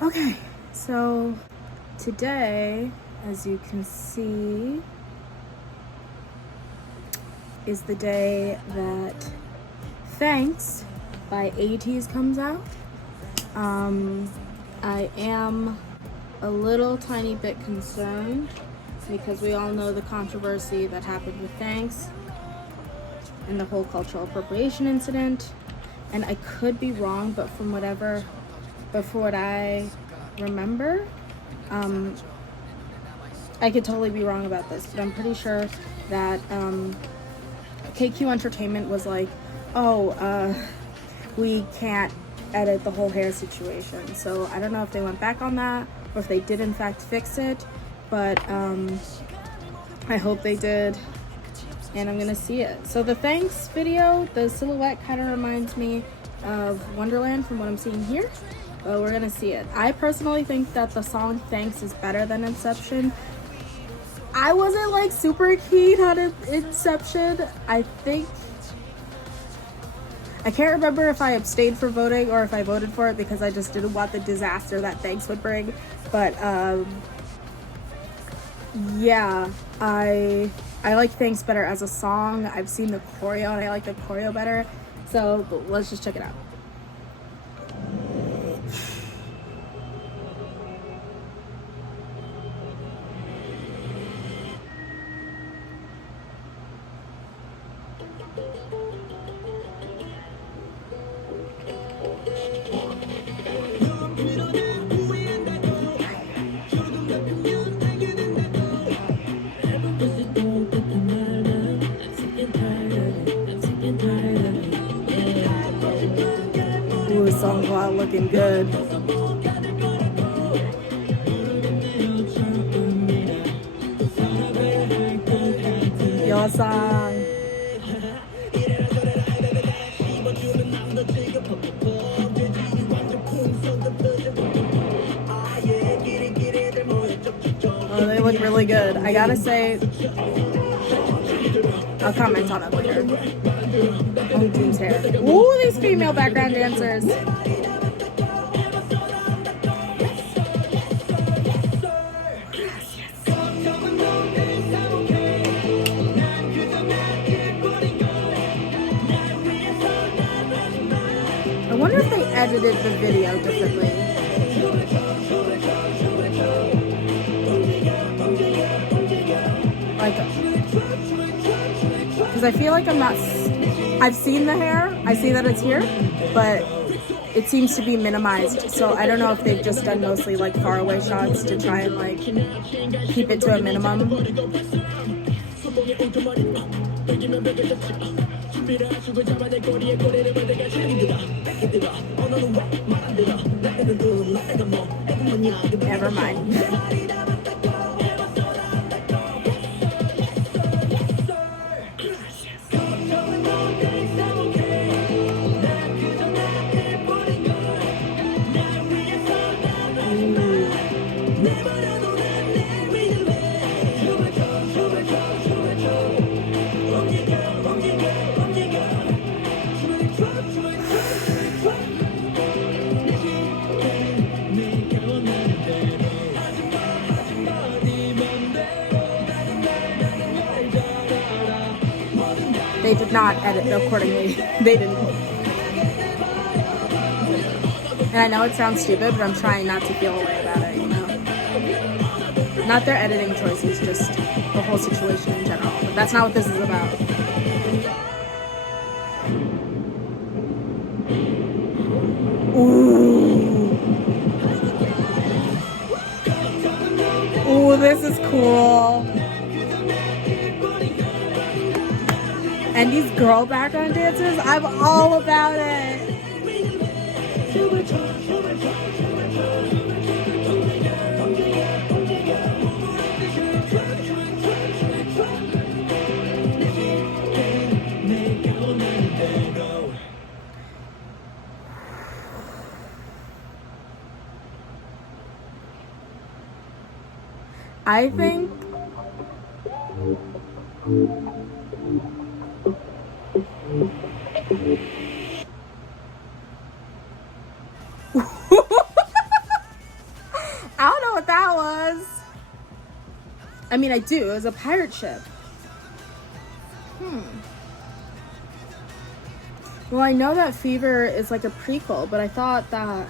Okay, so today, as you can see, is the day that THANXX by ATEEZ comes out. I am a little tiny bit concerned because we all know the controversy that happened with THANXX and the whole cultural appropriation incident. And I could be wrong, but from what I remember, I could totally be wrong about this, but I'm pretty sure that KQ Entertainment was like, we can't edit the whole hair situation. So I don't know if they went back on that or if they did in fact fix it, but I hope they did, and I'm gonna see it. So the THANXX video, the silhouette kind of reminds me of Wonderland from what I'm seeing here, but we're gonna see it. I personally think that the song THANXX is better than Inception. I wasn't like super keen on Inception. I can't remember if I abstained from voting or if I voted for it because I just didn't want the disaster that THANXX would bring. But yeah, I like THANXX better as a song. I've seen the choreo and I like the choreo better. So let's just check it out. Ooh, song's wild, looking good. Your song. Oh, they look really good. I gotta say, I'll comment on it later. Oh, June's hair. Ooh, these female background dancers. I wonder if they edited the video differently. Like, because I feel like I've seen the hair, I see that it's here, but it seems to be minimized. So I don't know if they've just done mostly like far away shots to try and like keep it to a minimum. Never mind. They did not edit accordingly. They didn't. And I know it sounds stupid, but I'm trying not to feel a way about it, you know? Not their editing choices, just the whole situation in general. But that's not what this is about. Ooh. Ooh, this is cool. And these girl background dancers, I'm all about it. I think mean, I do. It was a pirate ship. Well, I know that Fever is like a prequel, but I thought that,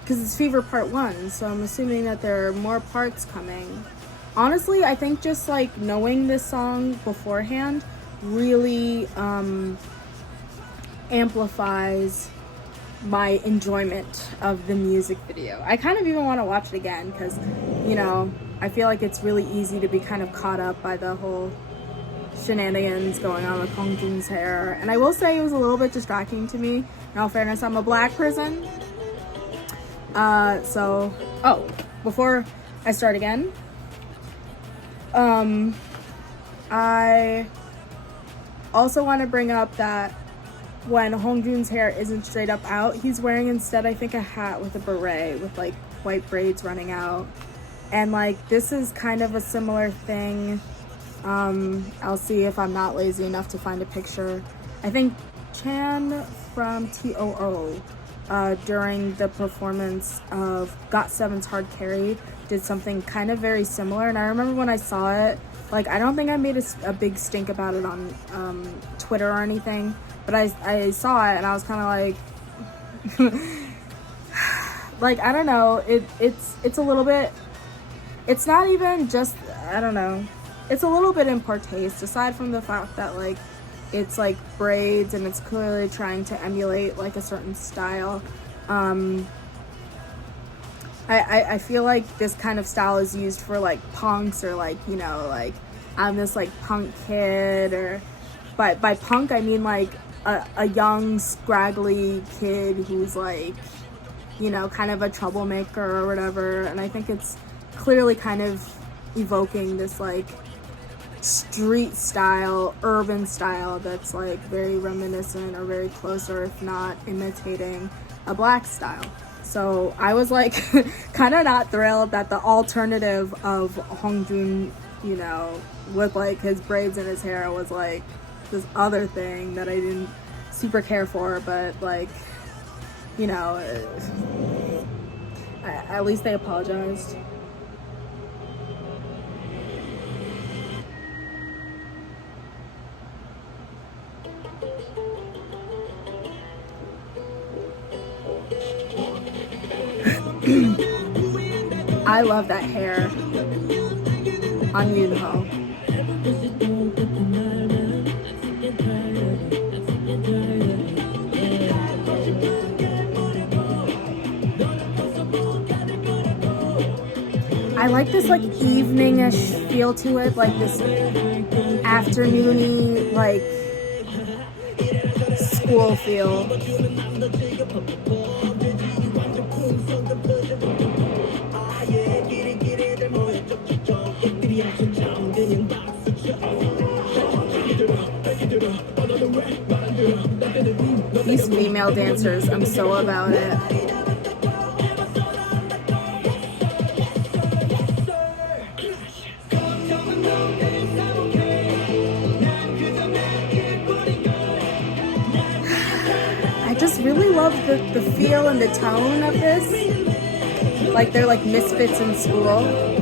because it's Fever Part 1, so I'm assuming that there are more parts coming. Honestly, I think just like knowing this song beforehand really amplifies my enjoyment of the music video. I kind of even want to watch it again because, you know, I feel like it's really easy to be kind of caught up by the whole shenanigans going on with Hongjun's hair. And I will say it was a little bit distracting to me. In all fairness, I'm a black person. Before I start again, I also want to bring up that when Hongjun's hair isn't straight up out, he's wearing instead, I think, a hat with a beret with like white braids running out. And like, this is kind of a similar thing. I'll see if I'm not lazy enough to find a picture. I think Chan from TOO during the performance of GOT7's Hard Carry did something kind of very similar. And I remember when I saw it, like, I don't think I made a big stink about it on Twitter or anything, but I saw it and I was kind of like, like, I don't know, it's a little bit, it's not even just, I don't know, it's a little bit in poor taste, aside from the fact that, like, it's like braids and it's clearly trying to emulate like a certain style. I feel like this kind of style is used for like punks, or like, you know, like, I'm this like punk kid, or by punk I mean like a young scraggly kid who's like, you know, kind of a troublemaker or whatever. And I think it's clearly kind of evoking this like street style, urban style that's like very reminiscent or very close, or if not imitating, a black style. So I was like kind of not thrilled that the alternative of Hongjun, you know, with like his braids in his hair was like this other thing that I didn't super care for, but like, you know, at least they apologized. I love that hair on Yunho. I like this like evening-ish feel to it, like this afternoony, like school feel. These female dancers, I'm so about it. I just really love the feel and the tone of this. Like they're like misfits in school.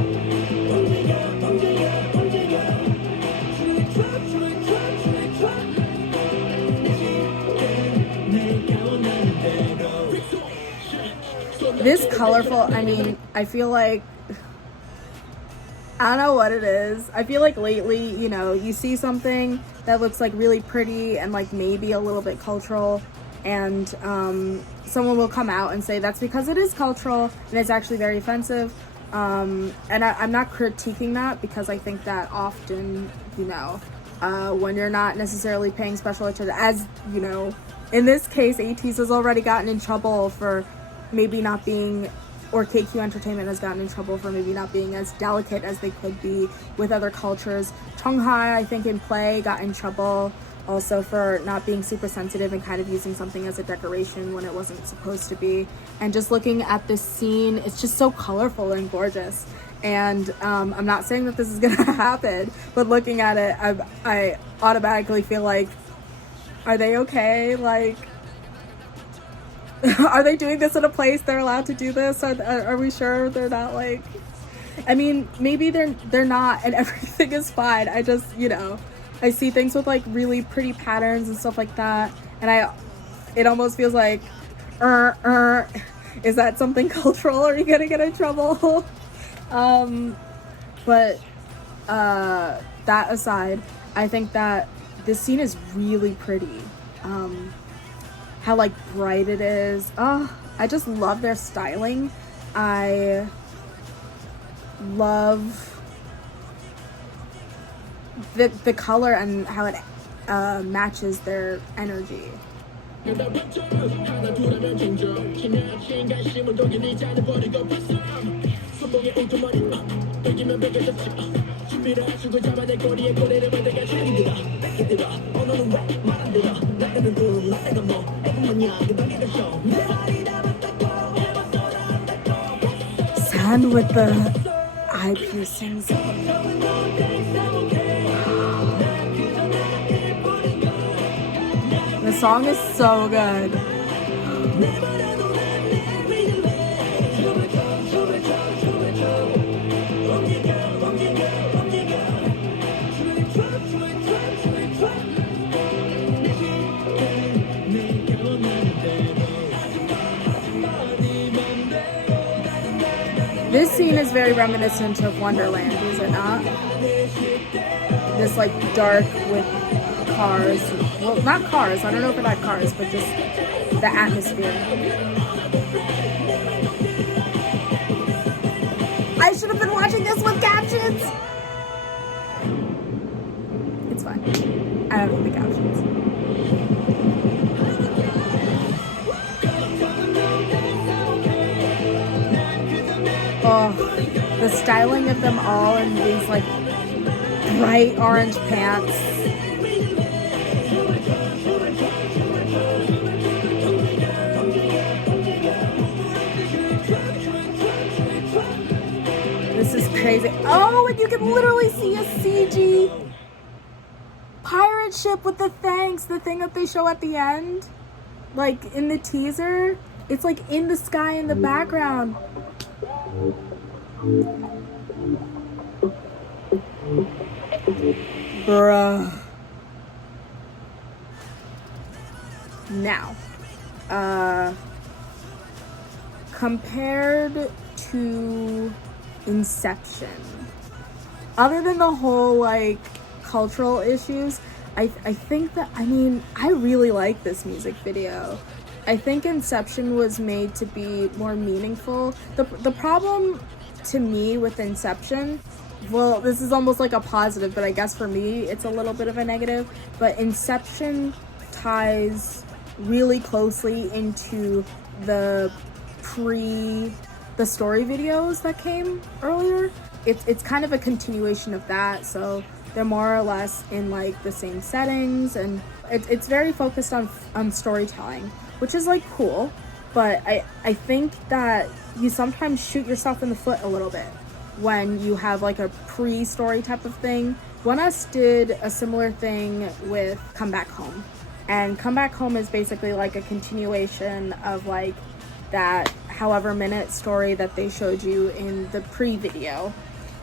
This colorful, I mean, I feel like, I don't know what it is. I feel like lately, you know, you see something that looks like really pretty and like maybe a little bit cultural, and someone will come out and say that's because it is cultural and it's actually very offensive. And I'm not critiquing that, because I think that often, you know, when you're not necessarily paying special attention, as you know, in this case, ATEEZ has already gotten in trouble for maybe not being, or KQ Entertainment has gotten in trouble for maybe not being as delicate as they could be with other cultures. Chonghai, I think in Play, got in trouble also for not being super sensitive and kind of using something as a decoration when it wasn't supposed to be. And just looking at this scene, it's just so colorful and gorgeous. And I'm not saying that this is gonna happen, but looking at it, I automatically feel like, are they okay? Like, are they doing this in a place they're allowed to do this? Are we sure they're not like I mean, maybe they're not, and everything is fine. I just, you know, I see things with like really pretty patterns and stuff like that, and it almost feels like, is that something cultural? Are you gonna get in trouble? But that aside, I think that this scene is really pretty. How like bright it is. Oh, I just love their styling. I love the color and how it matches their energy. San with the eye piercings. The song is so good. This scene is very reminiscent of Wonderland, is it not? This like dark with cars. Well, not cars. I don't know if it had cars, but just the atmosphere. I should have been watching this with captions. It's fine. I don't need the captions. Oh, the styling of them all in these like bright orange pants. This is crazy. Oh, and you can literally see a CG pirate ship with the THANXX, the thing that they show at the end. Like in the teaser, it's like in the sky in the background. Bruh. Now, compared to Inception, other than the whole like cultural issues, I think that, I mean, I really like this music video. I think Inception was made to be more meaningful. The problem to me with Inception, well, this is almost like a positive, but I guess for me it's a little bit of a negative, but Inception ties really closely into the story videos that came earlier. It's kind of a continuation of that, so they're more or less in like the same settings, and it's very focused on storytelling, which is like cool, but I think that you sometimes shoot yourself in the foot a little bit when you have like a pre-story type of thing. One Us did a similar thing with Come Back Home, and Come Back Home is basically like a continuation of like that however minute story that they showed you in the pre-video.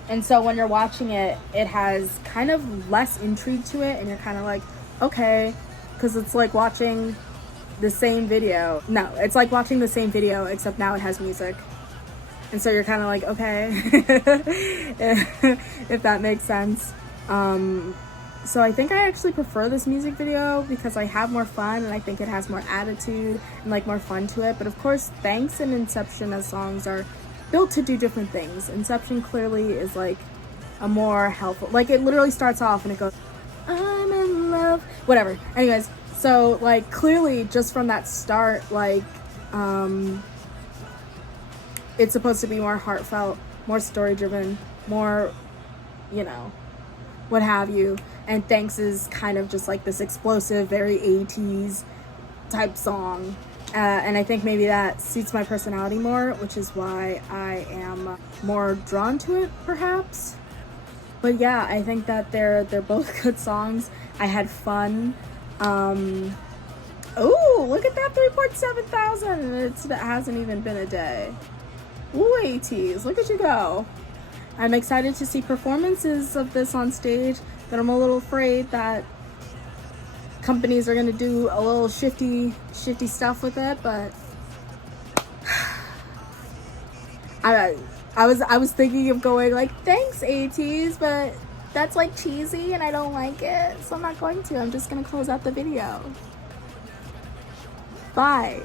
And so when you're watching it, it has kind of less intrigue to it, and you're kind of like, okay, because it's like watching the same video. No, it's like watching the same video, except now it has music. And so you're kind of like, okay, if that makes sense. So I think I actually prefer this music video because I have more fun, and I think it has more attitude and like more fun to it. But of course, THANXX and Inception as songs are built to do different things. Inception clearly is like a more helpful, like it literally starts off and it goes, I'm in love, whatever. Anyways, so like clearly just from that start, like it's supposed to be more heartfelt, more story driven, more, you know, what have you. And THANXX is kind of just like this explosive, very ATEEZ type song. And I think maybe that suits my personality more, which is why I am more drawn to it, perhaps. But yeah, I think that they're both good songs. I had fun. Oh, look at that, 3.7 thousand. It hasn't even been a day. Ooh, ATEEZ, look at you go. I'm excited to see performances of this on stage, but I'm a little afraid that companies are gonna do a little shifty stuff with it. But I was thinking of going like, thanks ATEEZ, but that's like cheesy and I don't like it, so I'm not going to. I'm just gonna close out the video. Bye.